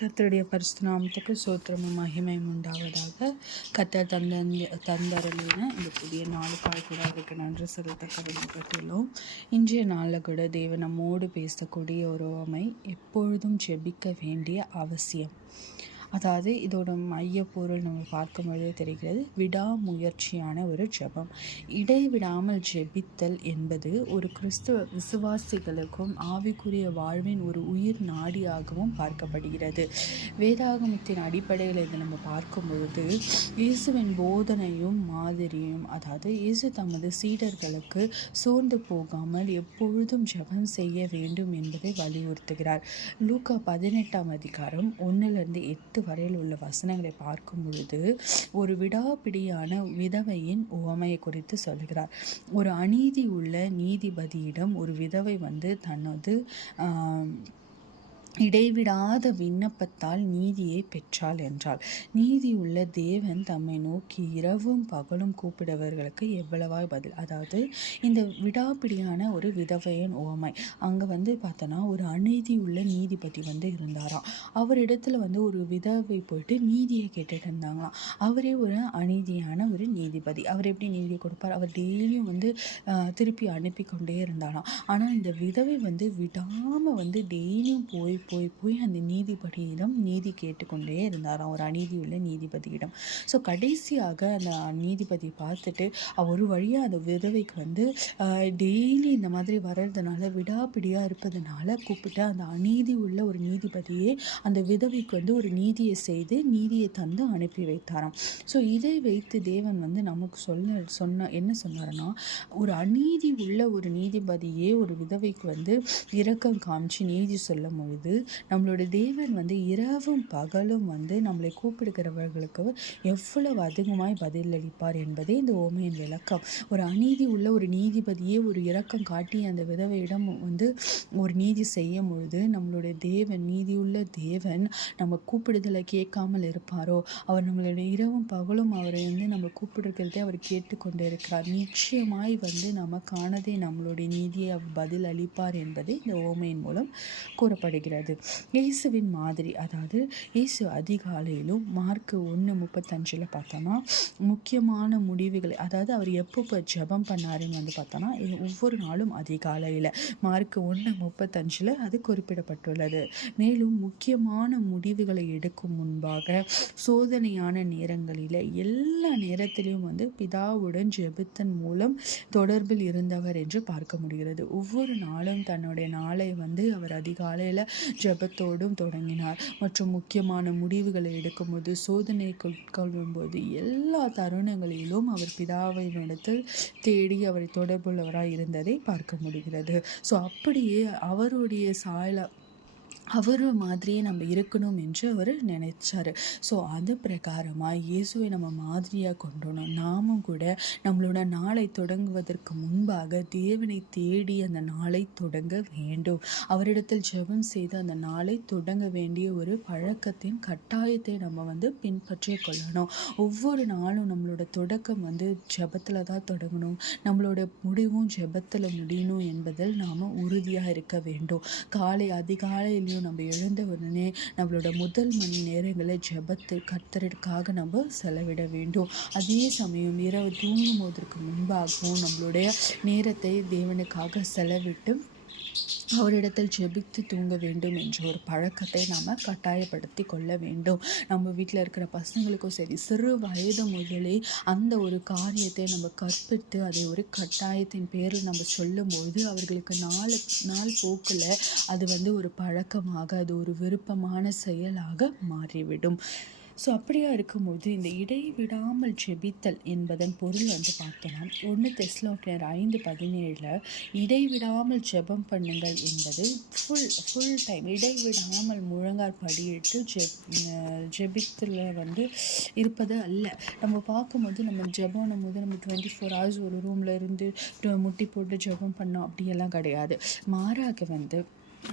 கர்த்தருடைய பரிசுத்த நாமத்துக்கு சோத்திரமும் மகிமையும் உண்டாவதாக. கர்த்தர் தந்தருளின இந்த புதிய நாளுக்காக கூட அவருக்கு நன்றி செலுத்த கடமைப்பட்டுள்ளோம். இன்றைய நாளில் கூட தேவன் நம்மோடு பேசக்கூடிய ஒரு உவமை, எப்பொழுதும் ஜெபிக்க வேண்டிய அவசியம். அதாவது இதோட மைய பொருள் நம்ம பார்க்கும்பொழுதே தெரிகிறது, விடாமுயற்சியான ஒரு ஜெபம். இடைவிடாமல் ஜெபித்தல் என்பது ஒரு கிறிஸ்துவ விசுவாசிகளுக்கும் ஆவிக்குரிய வாழ்வின் ஒரு உயிர் நாடியாகவும் பார்க்கப்படுகிறது. வேதாகமத்தின் அடிப்படையில் இதை நம்ம பார்க்கும் பொழுது இயேசுவின் போதனையும் மாதிரியும், அதாவது இயேசு தமது சீடர்களுக்கு சோர்ந்து போகாமல் எப்பொழுதும் ஜெபம் செய்ய வேண்டும் என்பதை வலியுறுத்துகிறார். லூக்கா 18ஆம் அதிகாரம் 1-8 வரையில் உள்ள வசனங்களை பார்க்கும் பொழுது ஒரு விடாப்பிடியான விதவையின் உவமையை குறித்து சொல்கிறார். ஒரு அநீதி உள்ள நீதிபதியிடம் ஒரு விதவை தனது இடைவிடாத விண்ணப்பத்தால் நீதியை பெற்றாள் என்றால், நீதியுள்ள தேவன் தம்மை நோக்கி இரவும் பகலும் கூப்பிடுவர்களுக்கு எவ்வளவாய் பதில். அதாவது இந்த விடாப்பிடியான ஒரு விதவையின் உவமை. அங்கே பார்த்தோன்னா ஒரு அநீதி உள்ள நீதிபதி இருந்தாராம். அவரிடத்துல ஒரு விதவை போயிட்டு நீதியை கேட்டுட்டு இருந்தாங்களாம். அவரே ஒரு அநீதியான ஒரு நீதிபதி. அவர் எப்படி நீதியை கொடுப்பார்? அவர் டெய்லியும் திருப்பி அனுப்பி கொண்டே இருந்தாராம். ஆனால் இந்த விதவை விடாமல் டெய்லியும் போய் போய் போய் அந்த நீதிபதியிடம் நீதி கேட்டுக்கொண்டே இருந்தாராம், ஒரு அநீதி உள்ள நீதிபதியிடம். ஸோ கடைசியாக அந்த நீதிபதி பார்த்துட்டு ஒரு வழியாக அந்த விதவைக்கு டெய்லி இந்த மாதிரி வர்றதுனால, விடாப்பிடியாக இருப்பதனால கூப்பிட்டு அந்த அநீதி உள்ள ஒரு நீதிபதியே அந்த விதவைக்கு ஒரு நீதியை செய்து நீதியை தந்து அனுப்பி வைத்தாராம். ஸோ இதை வைத்து தேவன் நமக்கு என்ன சொன்னார்னா, ஒரு அநீதி உள்ள ஒரு நீதிபதியே ஒரு விதவைக்கு இரக்கம் காமிச்சு நீதி சொல்லும் பொழுது நம்மளோட தேவன் இரவும் பகலும் நம்மளை கூப்பிடுகிறவர்களுக்கு எவ்வளவு அதிகமாய் பதிலளிப்பார் என்பதே இந்த ஓமையின் விளக்கம். ஒரு அநீதி உள்ள ஒரு நீதிபதியே ஒரு இரக்கம் காட்டி அந்த விதவையிடம் ஒரு நீதி செய்யும் பொழுது நம்மளுடைய தேவன், நீதியுள்ள தேவன், நம்ம கூப்பிடுதலை கேட்காமல் இருப்பாரோ? அவர் நம்மளுடைய இரவும் பகலும் அவரை நம்ம கூப்பிடுறதே அவர் கேட்டுக்கொண்டே இருக்கிறார். நிச்சயமாய் நமக்கானதை நம்மளுடைய நீதியை பதில் அளிப்பார் என்பதை இந்த ஓமையின் மூலம் கூறப்படுகிறது. இயேசுவின் மாதிரி, அதாவது இயேசு அதிகாலையிலும் மார்க் 1:35 பார்த்தோம்னா முக்கியமான முடிவுகளை, அதாவது அவர் எப்போ ஜெபம் பண்ணாருன்னு பார்த்தோம்னா ஒவ்வொரு நாளும் அதிகாலையில் மார்க் 1:35 அது குறிப்பிடப்பட்டுள்ளது. மேலும் முக்கியமான முடிவுகளை எடுக்கும் முன்பாக சோதனையான நேரங்களில் எல்லா நேரத்திலையும் பிதாவுடன் ஜெபத்தின் மூலம் தொடர்பில் இருந்தவர் என்று பார்க்க முடிகிறது. ஒவ்வொரு நாளும் தன்னுடைய நாளை அவர் அதிகாலையில் ஜெபத்தோடும் தொடங்கினார். மற்றும் முக்கியமான முடிவுகளை எடுக்கும்போது, சோதனைக்கு உட்கொள்ளும் போது, எல்லா தருணங்களிலும் அவர் பிதாவினிடத்தில் தேடி அவரை தொடர்புள்ளவராய் இருந்ததை பார்க்க முடிகிறது. ஸோ அப்படியே அவருடைய அவர் மாதிரியே நம்ம இருக்கணும் என்று அவர் நினைச்சார். ஸோ அது பிரகாரமாக இயேசுவை நம்ம மாதிரியாக கொண்டோம். நாமும் கூட நம்மளோட நாளை தொடங்குவதற்கு முன்பாக தேவனை தேடி அந்த நாளை தொடங்க வேண்டும். அவரிடத்தில் ஜெபம் செய்து அந்த நாளை தொடங்க வேண்டிய ஒரு பழக்கத்தின் கட்டாயத்தை நம்ம பின்பற்றி கொள்ளணும். ஒவ்வொரு நாளும் நம்மளோட தொடக்கம் ஜெபத்தில் தான் தொடங்கணும், நம்மளோட முடிவும் ஜெபத்தில் முடியணும் என்பதில் நாம் உறுதியாக இருக்க வேண்டும். அதிகாலையிலையும் நம்ம எழுந்த உடனே நம்மளோட முதல் மணி நேரங்களை கர்த்தருக்காக நம்ம செலவிட வேண்டும். அதே சமயம் இரவு தூங்கும் போதற்கு முன்பாகவும் நம்மளுடைய நேரத்தை தேவனுக்காக செலவிட்டு அவரிடத்தில் ஜெபித்து தூங்க வேண்டும் என்ற ஒரு பழக்கத்தை நாம் கட்டாயப்படுத்தி கொள்ள வேண்டும். நம்ம வீட்டில் இருக்கிற பசங்களுக்கும் சரி, சிறு வயது முதலே அந்த ஒரு காரியத்தை நம்ம கற்பித்து அதை ஒரு கட்டாயத்தின் பேரில் நம்ம சொல்லும்போது அவர்களுக்கு நாள் போக்கில் அது ஒரு பழக்கமாக, அது ஒரு விருப்பமான செயலாக மாறிவிடும். ஸோ அப்படியா இருக்கும்போது இந்த இடைவிடாமல் ஜெபித்தல் என்பதன் பொருள் பார்த்தோன்னா 1 தெசலோனிக்கேயர் 5:17 இடைவிடாமல் ஜெபம் பண்ணுங்கள் என்பது ஃபுல் டைம் இடைவிடாமல் முழங்கால் படியிட்டு ஜெபித்தில் இருப்பது அல்ல. நம்ம பார்க்கும்போது நம்ம ஜெபம் நம்ம 24 hours ஒரு ரூமில் இருந்து முட்டி போட்டு ஜெபம் பண்ணோம் அப்படியெல்லாம் கிடையாது. மாறாக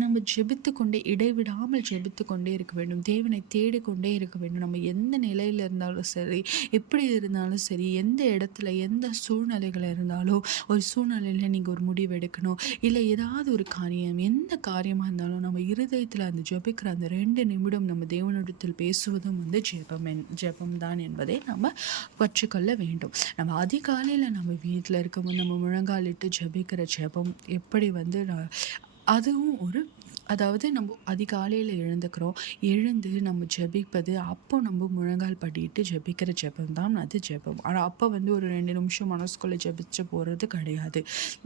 நம்ம ஜெபித்து கொண்டே இடைவிடாமல் ஜெபித்து கொண்டே இருக்க வேண்டும். தேவனை தேடிக்கொண்டே இருக்க வேண்டும். நம்ம எந்த நிலையில் இருந்தாலும் சரி, எப்படி இருந்தாலும் சரி, எந்த இடத்துல எந்த சூழ்நிலைகள் இருந்தாலும், ஒரு சூழ்நிலையில் நீங்கள் ஒரு முடிவு எடுக்கணும், இல்லை ஏதாவது ஒரு காரியம், எந்த காரியமாக இருந்தாலும் நம்ம இருதயத்தில் அந்த ஜெபிக்கிற அந்த 2 நிமிடம் நம்ம தேவனிடத்தில் பேசுவதும் ஜெபம் தான் என்பதை நம்ம கற்றுக்கொள்ள வேண்டும். நம்ம அதிகாலையில் நம்ம வீட்டில் இருக்கும்போது நம்ம முழங்காலிட்டு ஜெபிக்கிற ஜெபம் எப்படி அதுவும் அதாவது நம்ம அதிகாலையில் எழுந்து நம்ம ஜெபிப்பது, அப்போ நம்ம முழங்கால் படிட்டு ஜெபிக்கிற ஜெபம் தான் அது ஜெபம். ஆனால் அப்போ ஒரு 2 நிமிஷம் மனசுக்குள்ளே ஜெபிச்சு போகிறது கிடையாது.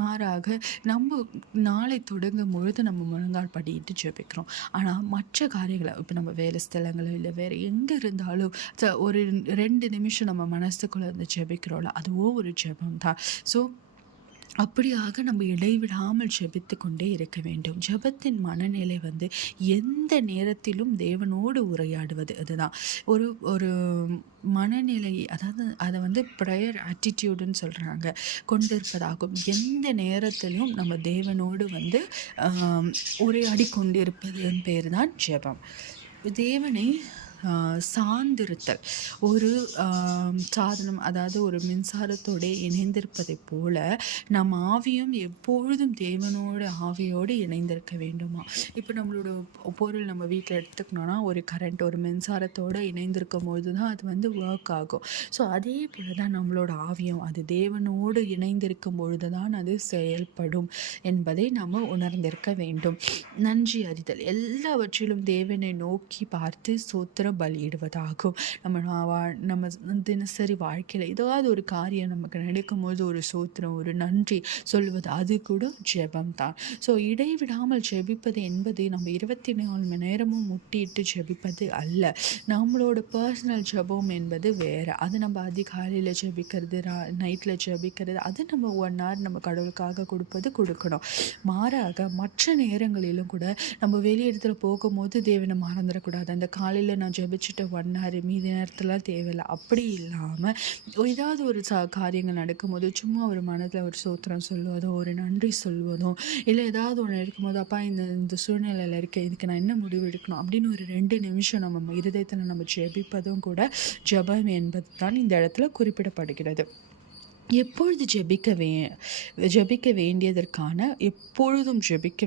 மாறாக நம்ம நாளை தொடங்கும் பொழுது நம்ம முழங்கால் படிட்டு ஜெபிக்கிறோம். ஆனால் மற்ற காரியங்களை இப்போ நம்ம வேலை ஸ்தலங்களோ இல்லை வேறு எங்கே இருந்தாலும் ஒரு 2 நிமிஷம் நம்ம மனசுக்குள்ளே ஜெபிக்கிறோம்ல, அதுவும் ஒரு ஜெபம் தான். ஸோ அப்படியாக நம்ம இடைவிடாமல் ஜெபித்து கொண்டே இருக்க வேண்டும். ஜெபத்தின் மனநிலை எந்த நேரத்திலும் தேவனோடு உரையாடுவது. அதுதான் ஒரு மனநிலை, அதாவது அதை ப்ரேயர் ஆட்டிடியூடுன்னு சொல்கிறாங்க, கொண்டிருப்பதாகும். எந்த நேரத்திலும் நம்ம தேவனோடு உரையாடி கொண்டிருப்பதன் பேர் தான் ஜெபம். தேவனை சார்ந்திருத்தல் ஒரு சாதனம், அதாவது ஒரு மின்சாரத்தோடு இணைந்திருப்பதை போல நம் ஆவியும் எப்பொழுதும் தேவனோட ஆவியோடு இணைந்திருக்க வேண்டுமா. இப்போ நம்மளோட பொருள் நம்ம வீட்டில் எடுத்துக்கணும்னா ஒரு கரண்ட், ஒரு மின்சாரத்தோடு இணைந்திருக்கும் போது தான் அது ஒர்க் ஆகும். ஸோ அதே போல தான் நம்மளோட ஆவியும் அது தேவனோடு இணைந்திருக்கும் பொழுது தான் அது செயல்படும் என்பதை நம்ம உணர்ந்திருக்க வேண்டும். நன்றி அறிதல், எல்லாவற்றிலும் தேவனை நோக்கி பார்த்து சோத்திர பலியிடுவதாகும். நம்ம தினசரி வாழ்க்கையில் ஏதாவது ஒரு காரியம் நமக்கு நடக்கும்போது ஒரு சோத்திரம், ஒரு நன்றி சொல்வது, அது கூட ஜெபம் தான். ஸோ இடைவிடாமல் ஜெபிப்பது என்பது நம்ம 24 மணி நேரமும் முட்டிட்டு ஜெபிப்பது அல்ல. நம்மளோட பர்சனல் ஜெபம் என்பது வேறு. அது நம்ம அதிகாலையில் ஜெபிக்கிறது, நைட்டில் ஜெபிக்கிறது, அது நம்ம 1 hour நம்ம கடவுளுக்காக கொடுக்கணும். மாறாக மற்ற நேரங்களிலும் கூட நம்ம வெளியிடத்தில் போகும்போது தேவனை மறந்துடக்கூடாது. அந்த காலையில் நான் ஜெபிச்சுட்டு 1 hour மீதி நேரத்துலாம் தேவையில்லை. அப்படி இல்லாமல் ஏதாவது ஒரு காரியங்கள் நடக்கும்போது சும்மா ஒரு மனதில் ஒரு சோத்திரம் சொல்வதோ, ஒரு நன்றி சொல்வதோ, இல்லை ஏதாவது ஒன்று இருக்கும்போது, அப்பா இந்த சூழ்நிலையில் இருக்க, இதுக்கு நான் என்ன முடிவு எடுக்கணும் அப்படின்னு ஒரு 2 நிமிஷம் நம்ம இருதயத்தில் நம்ம ஜெபிப்பதும் கூட ஜெபம் என்பது தான் இந்த இடத்துல குறிப்பிடப்படுகிறது. எப்பொழுதும் ஜெபிக்க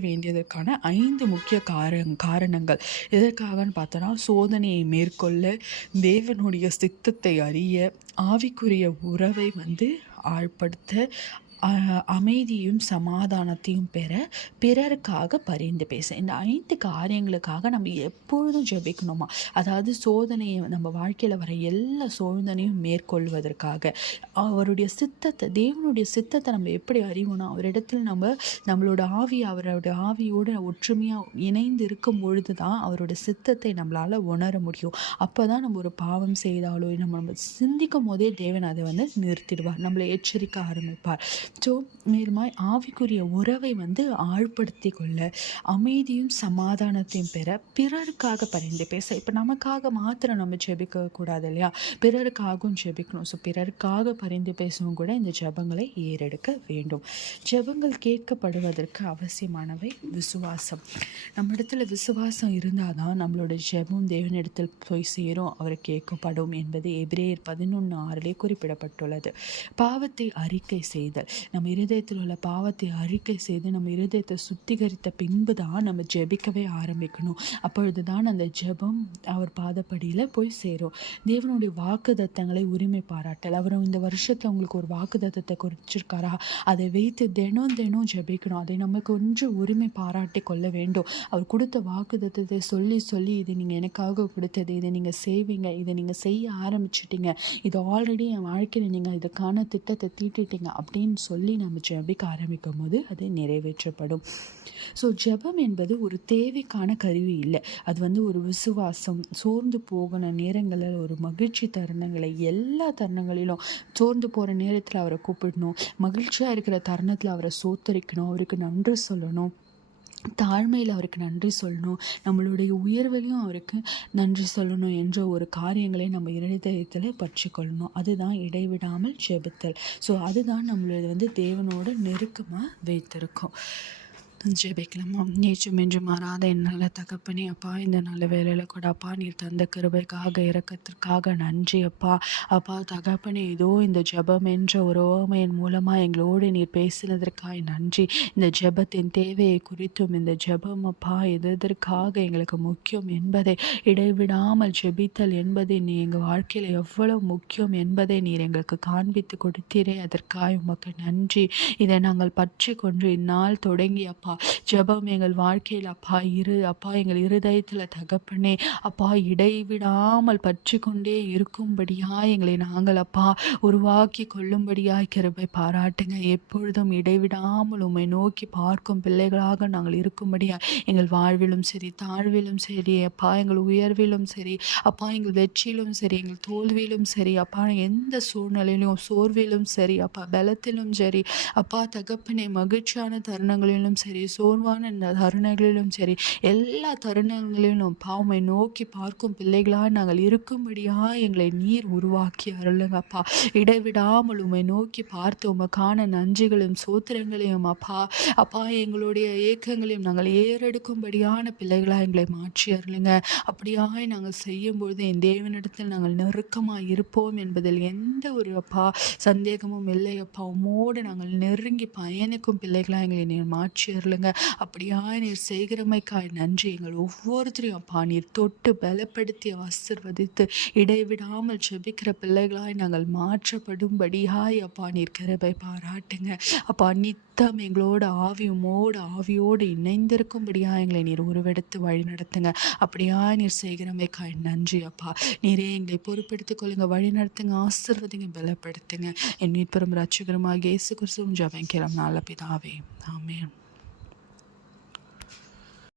வேண்டியதற்கான 5 முக்கிய காரணங்கள் எதற்காகன்னு பார்த்தோன்னா, சோதனையை மேற்கொள்ள, தேவனுடைய சித்தத்தை அறிய, ஆவிக்குரிய உறவை ஆழ்படுத்த, அமைதியும் சமாதானத்தையும் பெற, பிறருக்காக பரிந்து பேச. இந்த 5 காரியங்களுக்காக நம்ம எப்பொழுதும் ஜெபிக்கணுமா. அதாவது சோதனையை, நம்ம வாழ்க்கையில் வர எல்லா சோதனையும் மேற்கொள்வதற்காக, அவருடைய சித்தத்தை, தேவனுடைய சித்தத்தை நம்ம எப்படி அறிவோம்னா, அவரிடத்தில் நம்மளோட அவரோட ஆவியோடு ஒற்றுமையாக இணைந்து இருக்கும் பொழுது தான் அவரோட சித்தத்தை நம்மளால் உணர முடியும். அப்போ தான் நம்ம ஒரு பாவம் செய்தாலோ நம்ம சிந்திக்கும் போதே தேவன் அதை நிறுத்திடுவார், நம்மளை எச்சரிக்க ஆரம்பிப்பார். ஸோ மேலுமாய் ஆவிக்குரிய உறவை ஆழ்படுத்தி கொள்ள, அமைதியும் சமாதானத்தையும் பெற, பிறருக்காக பரிந்து பேச. இப்போ நமக்காக மாத்திரம் நம்ம ஜெபிக்க கூடாது இல்லையா, பிறருக்காகவும் ஜெபிக்கணும். ஸோ பிறருக்காக பரிந்து பேசவும் கூட இந்த ஜெபங்களை ஏறெடுக்க வேண்டும். ஜெபங்கள் கேட்கப்படுவதற்கு அவசியமானவை விசுவாசம். நம்ம இடத்துல விசுவாசம் இருந்தால் தான் நம்மளோட ஜெபம் தேவனிடத்தில் போய் சேரும், அவர் கேட்கப்படும் என்பது எபிரேயர் 11:6 குறிப்பிடப்பட்டுள்ளது. பாவத்தை அறிக்கை செய்தல், நம்ம இருதயத்தில் உள்ள பாவத்தை அறிக்கை செய்து நம்ம இருதயத்தை சுத்திகரித்த பின்பு தான் நம்ம ஜெபிக்கவே ஆரம்பிக்கணும். அப்பொழுது தான் அந்த ஜெபம் அவர் பாதப்படியில் போய் சேரும். தேவனுடைய வாக்குத்தத்தங்களை உரிமை பாராட்டல். அவர் இந்த வருஷத்தில் உங்களுக்கு ஒரு வாக்குத்தத்தத்தை குறிச்சிருக்காரா, அதை வைத்து தினம் ஜெபிக்கணும். அதை நம்ம கொஞ்சம் உரிமை பாராட்டி கொள்ள வேண்டும். அவர் கொடுத்த வாக்குத்தத்தத்தை சொல்லி இது நீங்கள் எனக்காக கொடுத்தது, இதை நீங்கள் செய்வீங்க, இதை நீங்கள் செய்ய ஆரம்பிச்சிட்டிங்க, இது ஆல்ரெடி என் வாழ்க்கையில் நீங்கள் இதுக்கான திட்டத்தை தீட்டிட்டீங்க அப்படின்னு சொல்லி நம்ம ஜெபிக்க ஆரம்பிக்கும் போது அது நிறைவேற்றப்படும். ஸோ ஜெபம் என்பது ஒரு தேவைக்கான கருவி இல்லை, அது ஒரு விசுவாசம். சோர்ந்து போகிற நேரங்களில், ஒரு மகிழ்ச்சி தருணங்களை, எல்லா தருணங்களிலும் சோர்ந்து போகிற நேரத்தில் அவரை கூப்பிடணும், மகிழ்ச்சியாக இருக்கிற தருணத்தில் அவரை சோத்தரிக்கணும், அவருக்கு நன்றி சொல்லணும், தாழ்மையில் அவருக்கு நன்றி சொல்லணும், நம்மளுடைய உயர்விலையும் அவருக்கு நன்றி சொல்லணும் என்ற ஒரு காரியங்களை நம்ம இருதயத்தில் பற்றிக்கொள்ளணும். அதுதான் இடைவிடாமல் ஜெபித்தல். ஸோ அதுதான் நம்மளது தேவனோட நெருக்கமாக வைத்திருக்கும். ஜெபிக்கலாமா? நேற்றும் இன்றும் மாறாத என் நல்ல தகப்பனே அப்பா, இந்த நல்ல வேலையில கூட அப்பா நீர் தந்த கிருபைக்காக இரக்கத்திற்காக நன்றி அப்பா. அப்பா தகப்பனே, இதோ இந்த ஜெபம் என்ற ஒரு உவமையின் மூலமா எங்களோடு நீர் பேசினதற்காய் நன்றி. இந்த ஜெபத்தின் தேவையை குறித்தும் இந்த ஜெபம் அப்பா எதற்காக எங்களுக்கு முக்கியம் என்பதை, இடைவிடாமல் ஜெபித்தல் என்பதை நீ எங்கள் வாழ்க்கையில் எவ்வளவு முக்கியம் என்பதை நீர் எங்களுக்கு காண்பித்து கொடுத்தீரே, அதற்காக உமக்கு நன்றி. இதை நாங்கள் பற்றி கொண்டு இந்நாள் தொடங்கி அப்பா ஜெபம் எங்கள் வாழ்க்கையில் அப்பா அப்பா எங்கள் இருதயத்தில் தகப்பனே அப்பா இடைவிடாமல் பற்றி கொண்டே இருக்கும்படியாய் எங்களை நாங்கள் அப்பா உருவாக்கி கொள்ளும்படியாய் கிருபை பாராட்டுங்க. எப்பொழுதும் இடைவிடாமல் உம்மை நோக்கி பார்க்கும் பிள்ளைகளாக நாங்கள் இருக்கும்படியாய் எங்கள் வாழ்விலும் சரி, தாழ்விலும் சரி அப்பா, எங்கள் உயர்விலும் சரி அப்பா, எங்கள் வெற்றியிலும் சரி, எங்கள் தோல்வியிலும் சரி அப்பா, எந்த சூழ்நிலையிலும் சோர்விலும் சரி அப்பா, பலத்திலும் சரி அப்பா தகப்பனே, மகிழ்ச்சியான தருணங்களிலும் சரி, சோர்வான தருணங்களிலும் சரி, எல்லா தருணங்களிலும் அப்பா உம்மை நோக்கி பார்க்கும் பிள்ளைகளாக நாங்கள் இருக்கும்படியா எங்களை நீர் உருவாக்கி அருளுங்கப்பா. இடைவிடாமல் உம்மை நோக்கி பார்த்து உமக்கான நன்றிகளையும் சோத்திரங்களையும் அப்பா அப்பா எங்களுடைய ஏக்கங்களையும் நாங்கள் ஏறெடுக்கும்படியான பிள்ளைகளாக எங்களை மாற்றி அருளுங்க. அப்படியாய் நாங்கள் செய்யும்பொழுது என் தேவனிடத்தில் நாங்கள் நெருக்கமாக இருப்போம் என்பதில் எந்த ஒரு அப்பா சந்தேகமும் இல்லை அப்பா. உம்மோடு நாங்கள் நெருங்கி பயணிக்கும் பிள்ளைகளாக எங்களை நீர் மாற்றி அருளுங்க. அப்படியா நீர் செய்கிறமைக்காய் நன்றி. எங்கள் ஒவ்வொருத்தரையும் அப்பா நீர் தொட்டு பலப்படுத்தி ஆசீர்வதித்து இடைவிடாமல் ஜெபிக்கிற பிள்ளைகளாய் நாங்கள் மாற்றப்படும்படியாய் அப்பா நீர் கிருபை பாராட்டுங்க அப்பா. நித்தம் எங்களோட ஆவியோடு இணைந்திருக்கும்படியா எங்களை நீர் உருவெடுத்து வழி நடத்துங்க. அப்படியா நீர் செய்கிறமைக்காய் நன்றி அப்பா. நீரே எங்களை பொறுப்பெடுத்துக் கொள்ளுங்க, வழி நடத்துங்க, ஆசீர்வதிங்க, பலப்படுத்துங்க. என் மீட்பெரும் இரட்சகருமாகிய இயேசு கிறிஸ்துவின் ஜெபம் கேளும் நல்ல பிதாவே, ஆமென்.